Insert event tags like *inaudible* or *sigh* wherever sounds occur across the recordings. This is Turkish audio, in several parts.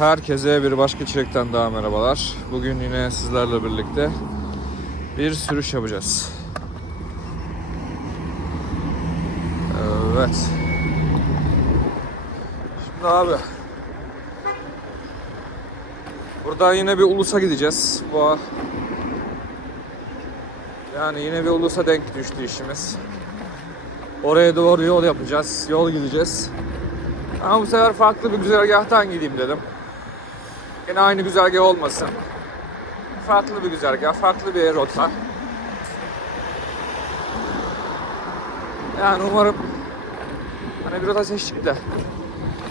Herkese bir başka çilekten daha merhabalar. Bugün yine sizlerle birlikte bir sürüş yapacağız. Evet. Şimdi abi Buradan yine bir ulusa gideceğiz. Bu yani yine bir ulusa denk düştü işimiz. Oraya doğru yol yapacağız. Yol gideceğiz. Ama bu sefer farklı bir güzergahtan gideyim dedim. Yine aynı güzergah olmasın. Farklı bir güzergah, farklı bir rota. Yani umarım hani bir rota seçtik de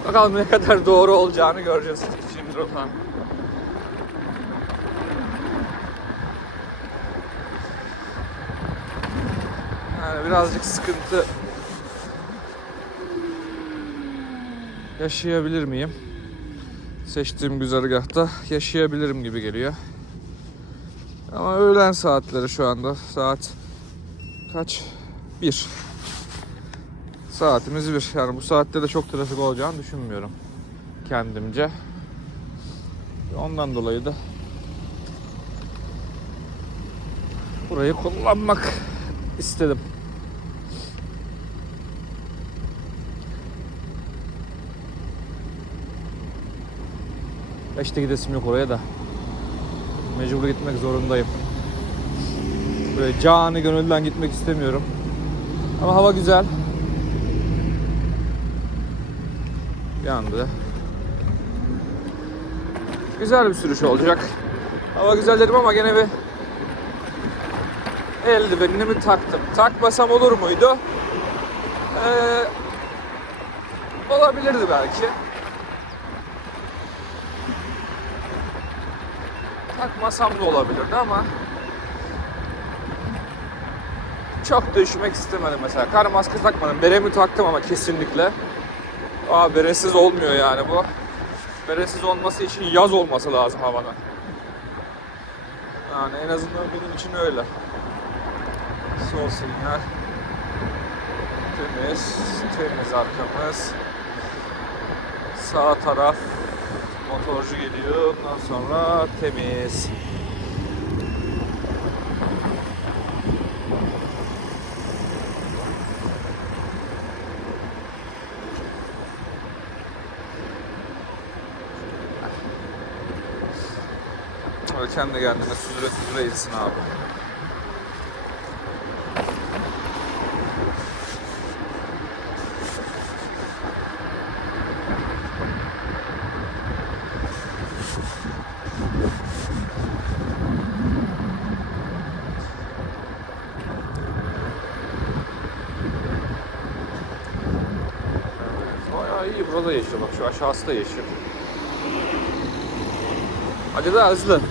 bakalım ne kadar doğru olacağını göreceğiz şimdi rotanın. Yani birazcık sıkıntı yaşayabilir miyim? Seçtiğim güzergahta yaşayabilirim gibi geliyor. Ama öğlen saatleri şu anda. Saat kaç? Bir. Saatimiz bir. Yani bu saatte de çok trafik olacağını düşünmüyorum. Kendimce. Ondan dolayı da burayı kullanmak istedim. Beşte gidesim yok oraya da. Mecbur gitmek zorundayım. Böyle canı gönülden gitmek istemiyorum. Ama hava güzel. Bir anda. Güzel bir sürüş olacak. Hava güzel dedim ama gene bir eldivenimi taktım. Takmasam olur muydu? Ee, olabilirdi belki. Takmasam da olabilirdi ama çok da üşümek istemedim mesela. Kar maskesi takmadım. Beremi taktım ama kesinlikle. Aa beresiz olmuyor yani bu. Beresiz olması için yaz olması lazım havada. Yani en azından benim için öyle. Sol sinyal. Temiz, temiz arkamız. Sağ taraf motorcu geliyor. Ondan sonra temiz. Öyle kendi kendine süzüle süzüle insin abi. Bayağı iyi burada yaşıyor bak şu aşağısı da yaşıyor. Hadi daha hızlı.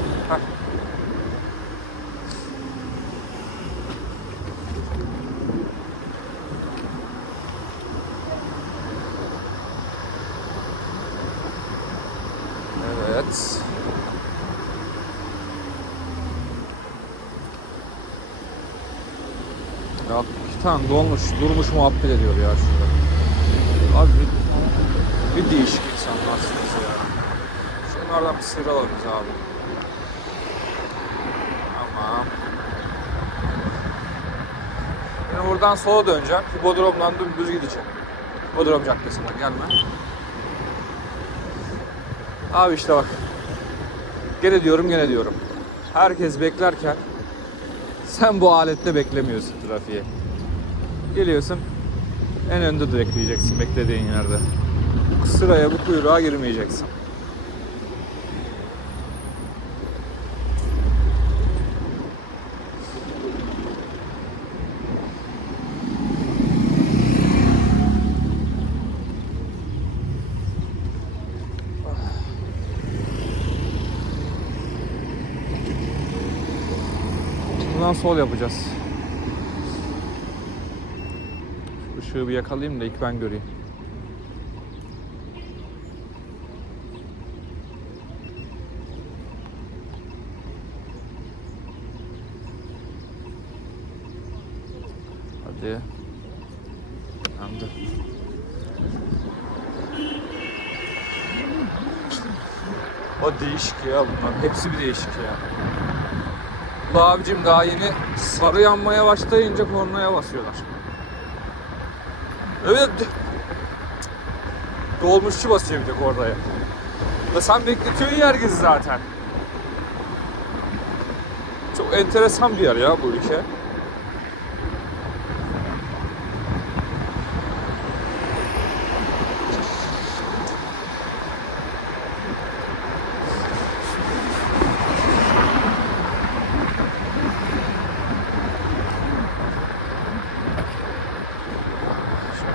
Evet. Ya iki tane dolmuş, durmuş muhabbet ediyor ya şurada. Abi bir, değişik insanlarsınız ya. Şunlardan bir sıyrılalım biz abi. Tamam. Ben buradan sola döneceğim. Hipodromdan dümdüz gideceğim. Hipodrom caddesinden gelme. Abi işte bak. Gene diyorum gene diyorum. Herkes beklerken sen bu alette beklemiyorsun trafiğe. Geliyorsun en önde de bekleyeceksin beklediğin yerde. Bu sıraya bu kuyruğa girmeyeceksin. Buradan sol yapacağız. Şu ışığı bir yakalayayım da ilk ben göreyim. Hadi. Yandı. O değişik ya bunlar. Hepsi bir değişik ya. Ula abicim daha yeni sarı yanmaya başlayınca kornaya basıyorlar. Evet. Dolmuşçu basıyor bir de kornaya. Ve sen bekletiyorsun herkesi zaten. Çok enteresan bir yer ya bu ülke.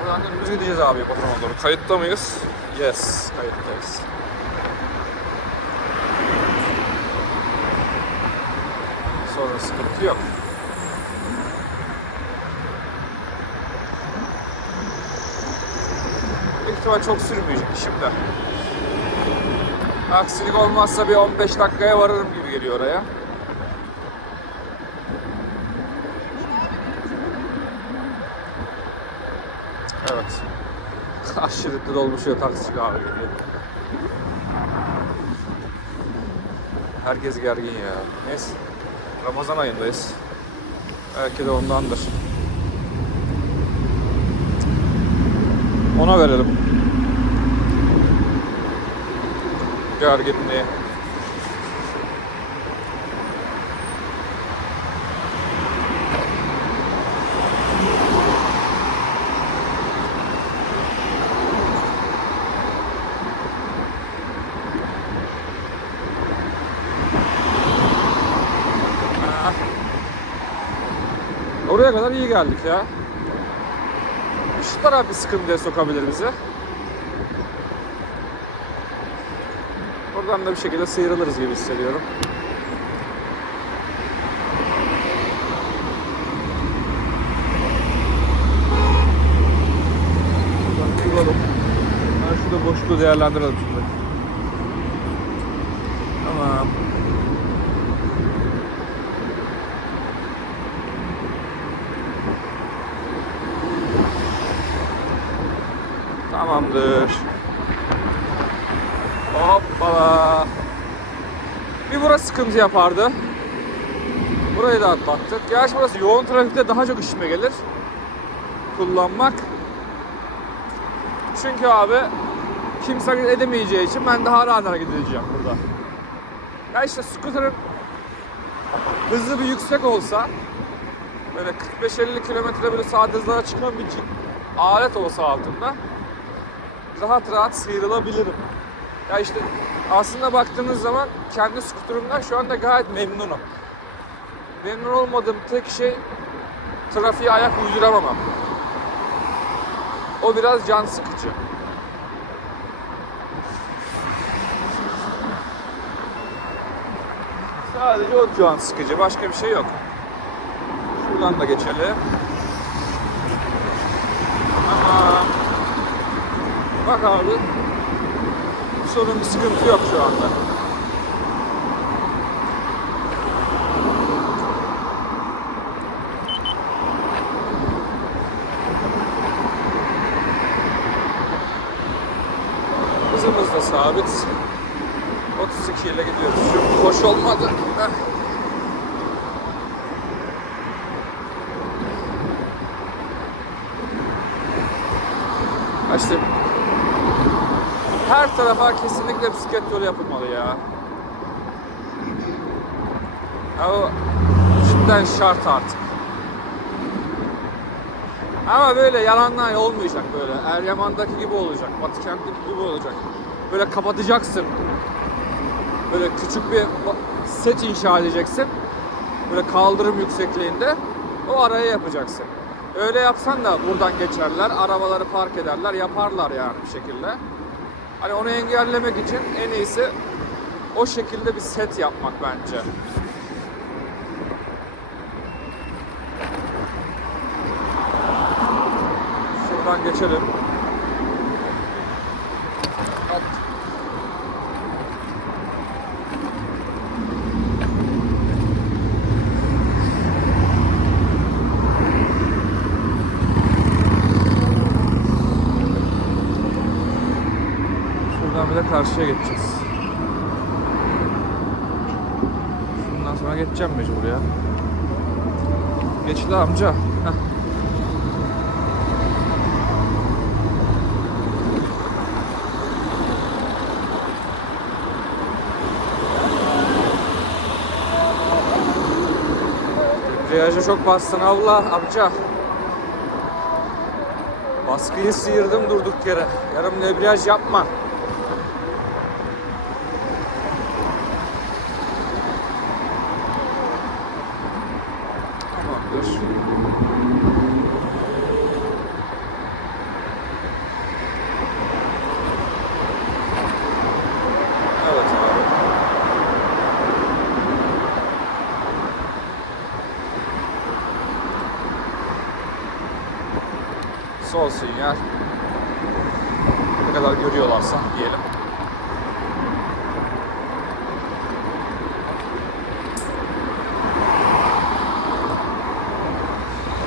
Buradan dönümüz gideceğiz abi bakalım doğru. Kayıtta mıyız? Yes, kayıttayız. Sonra sıkıntı yok. Büyük ihtimal çok sürmeyecek şimdi. Aksilik olmazsa bir 15 dakikaya varırım gibi geliyor oraya. Evet. Aşırı dolmuşuyor taksici abi gibi. Herkes gergin ya. Neyse. Ramazan ayındayız. Belki de ondandır. Ona verelim. Gerginliği. Oraya kadar iyi geldik ya. Şu taraf bir sıkıntıya sokabilir bizi. Oradan da bir şekilde sıyrılırız gibi hissediyorum. Buradan bulalım. Ben şurada boşluğu değerlendirelim şimdi. Tamam. Tamamdır. Hoppala. Bir burası sıkıntı yapardı. Burayı da atlattık. Gerçi burası yoğun trafikte daha çok işime gelir. Kullanmak. Çünkü abi kimse edemeyeceği için ben daha rahat hareket edeceğim burada. Ya işte scooter'ın hızı bir yüksek olsa böyle 45-50 kilometre böyle saat hızlara çıkan bir alet olsa altında rahat rahat sıyrılabilirim. Ya işte aslında baktığınız zaman kendi skuterımdan şu anda gayet memnunum. Memnun olmadığım tek şey trafiğe ayak uyduramamam. O biraz can sıkıcı. Sadece o can sıkıcı. Başka bir şey yok. Şuradan da geçelim. Bak abi. Sorun bir sıkıntı yok şu anda. Hızımız da sabit. 32 ile gidiyoruz. Çok hoş olmadı. Heh. Ha İşte her tarafa kesinlikle bisiklet yolu yapılmalı ya. Ya o cidden şart artık. Ama böyle yalandan olmayacak böyle. Eryaman'daki gibi olacak. Batı kentteki gibi olacak. Böyle kapatacaksın. Böyle küçük bir set inşa edeceksin. Böyle kaldırım yüksekliğinde. O araya yapacaksın. Öyle yapsan da buradan geçerler, arabaları park ederler, yaparlar yani bir şekilde. Hani onu engellemek için en iyisi o şekilde bir set yapmak bence. Şuradan geçelim. Karşıya geçeceğiz. altıma geçeceğim mecbur ya. Geçti amca. Heh. Debriyaja çok bastın abla, amca. Baskıyı sıyırdım durduk yere. Yarım debriyaj yapma. Tamamdır. Evet abi. Sol sinyal. Ne kadar görüyorlarsa diyelim.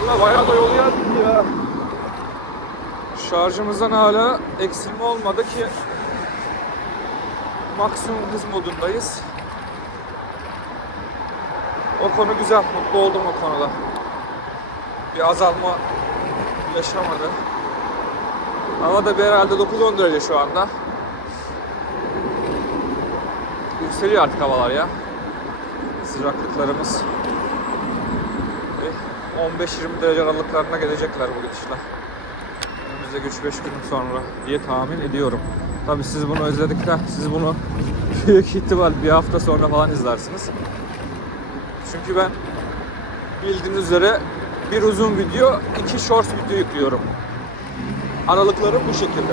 Allah bayağı da yol geldik ya. Şarjımızdan hala eksilme olmadı ki maksimum hız modundayız. O konu güzel, mutlu oldum o konuda. Bir azalma yaşamadı. Hava da bir herhalde 9-10 derece şu anda. Yükseliyor artık havalar ya. Sıcaklıklarımız. Bir 15-20 derece aralıklarına gelecekler bu gidişle. Önümüzdeki 3-5 gün sonra diye tahmin ediyorum. Tabi siz bunu özledikten, siz bunu *laughs* büyük ihtimal bir hafta sonra falan izlersiniz. Çünkü ben bildiğiniz üzere bir uzun video, iki short video yüklüyorum. Aralıklarım bu şekilde.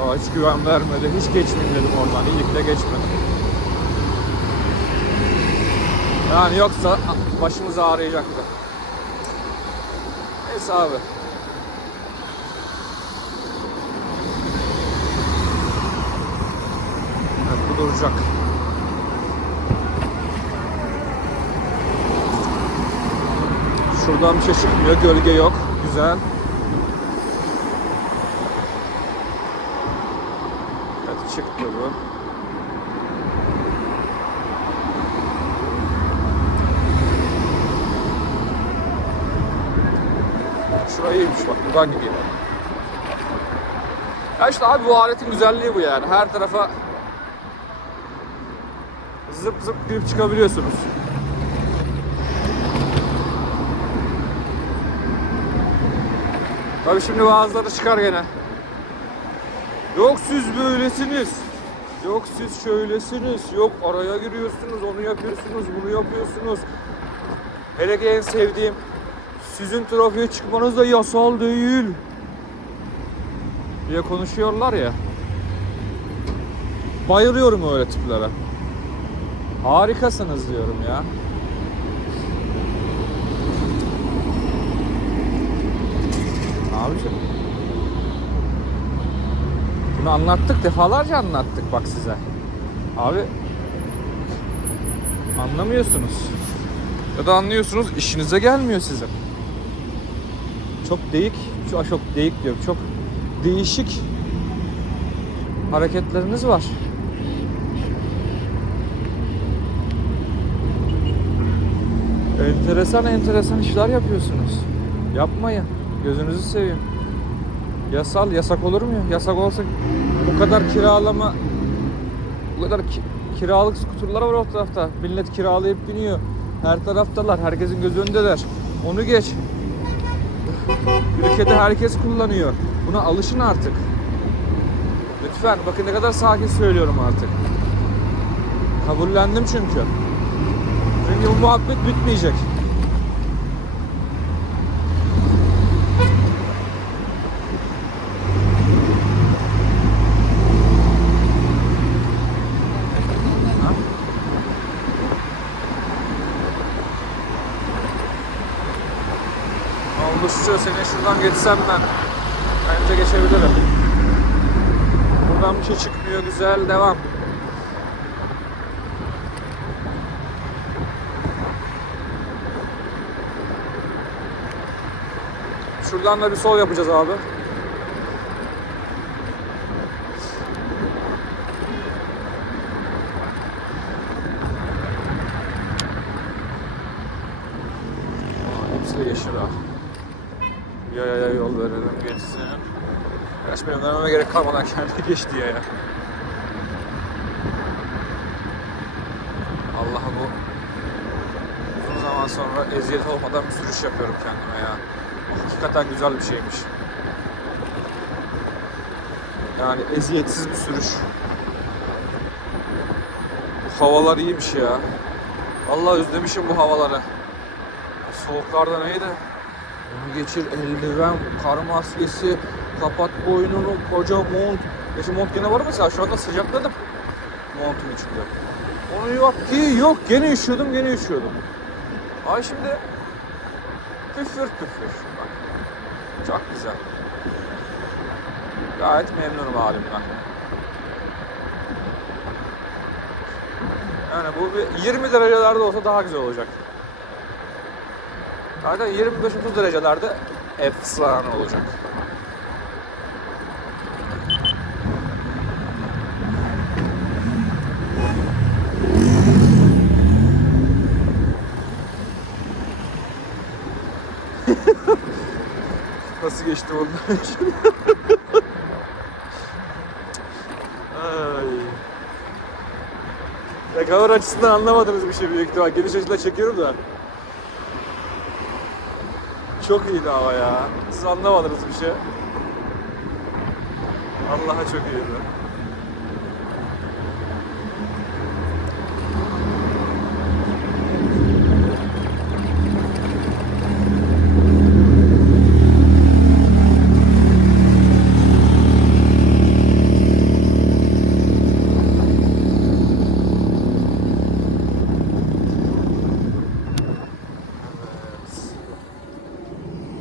Aa, hiç güven vermedi. Hiç geçmeyeyim dedim oradan. İyilikle geçmedim. Yani yoksa başımız ağrıyacaktı. Neyse abi. Evet, bu duracak. Şuradan bir şey çıkmıyor. Gölge yok. Güzel. Evet çıktı bu. Şurayı iyiymiş bak buradan gideyim. Ya işte abi bu aletin güzelliği bu yani. Her tarafa zıp zıp girip çıkabiliyorsunuz. Tabii şimdi bazıları çıkar gene. Yok siz böylesiniz. Yok siz şöylesiniz. Yok araya giriyorsunuz, onu yapıyorsunuz, bunu yapıyorsunuz. Hele ki en sevdiğim sizin trafiğe çıkmanız da yasal değil diye konuşuyorlar ya. Bayılıyorum öyle tiplere. Harikasınız diyorum ya. Abiciğim. Bunu anlattık defalarca anlattık bak size. Abi anlamıyorsunuz. Ya da anlıyorsunuz işinize gelmiyor sizin. Çok deyik, çok, çok deyik diyorum. Çok değişik hareketleriniz var. Enteresan enteresan işler yapıyorsunuz. Yapmayın. Gözünüzü seveyim. Yasal, yasak olur mu ya? Yasak olsa bu kadar kiralama bu kadar ki- kiralık skuterlar var o tarafta. Millet kiralayıp biniyor. Her taraftalar. Herkesin gözü önündeler. Onu geç. Ülkede herkes kullanıyor. Buna alışın artık. Lütfen bakın ne kadar sakin söylüyorum artık. Kabullendim çünkü. Çünkü bu muhabbet bitmeyecek. Olmuşçu seni şuradan geçsem ben. Bence geçebilirim. Buradan bir şey çıkmıyor. Güzel. Devam. Şuradan da bir sol yapacağız abi. Şöyle yeşil var. Yaya yol verelim geçsin. Gerçi benim vermeme gerek kalmadan kendi *laughs* geçti yaya. Allah bu uzun zaman sonra eziyet olmadan bir sürüş yapıyorum kendime ya. Hakikaten güzel bir şeymiş. Yani eziyetsiz bir sürüş. Bu havalar iyiymiş ya. Vallahi özlemişim bu havaları. Soğuklarda neydi? Onu geçir eldiven, kar maskesi, kapat boynunu, koca mont. Geçen mont gene var mesela şu anda sıcakladım montun içinde. Onu yok ki yok gene üşüyordum gene üşüyordum. Ay şimdi püfür püfür. Bak. Çok güzel. Gayet memnunum halimden. Yani bu bir 20 derecelerde olsa daha güzel olacak. Zaten 25-30 derecelerde efsane olacak. Nasıl geçti bundan *laughs* için? Ya kamera açısından anlamadınız bir şey büyük ihtimal. Geniş açıdan çekiyorum da. Çok iyiydi hava ya. Siz anlamadınız bir şey. Allah'a çok iyiydi. Evet.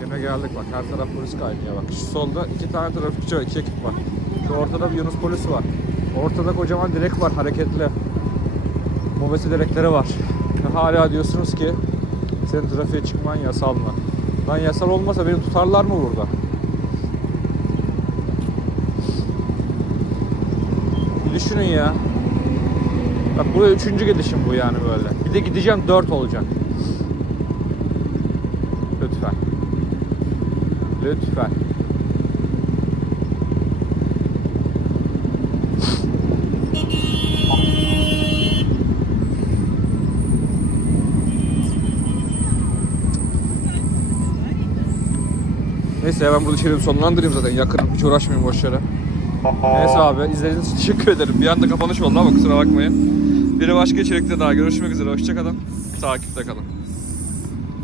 Yine geldik bak her taraf polis kaynıyor bak. Şu solda iki tane trafikçi var, iki ekip var. Şu ortada bir Yunus polisi var. Ortada kocaman direk var hareketli. Mobese direkleri var. Ve *laughs* hala diyorsunuz ki senin trafiğe çıkman yasal mı? Lan yasal olmasa beni tutarlar mı burada? Düşünün ya. Bak buraya üçüncü gidişim bu yani böyle. Bir de gideceğim dört olacak. Lütfen. Lütfen. Neyse ya ben burada içeriği sonlandırayım zaten. Yakın hiç uğraşmayayım boş yere. Neyse abi izlediğiniz için teşekkür ederim. Bir anda kapanış oldu ama kusura bakmayın. Bir başka içerikte daha görüşmek üzere. Hoşçakalın. Takipte kalın.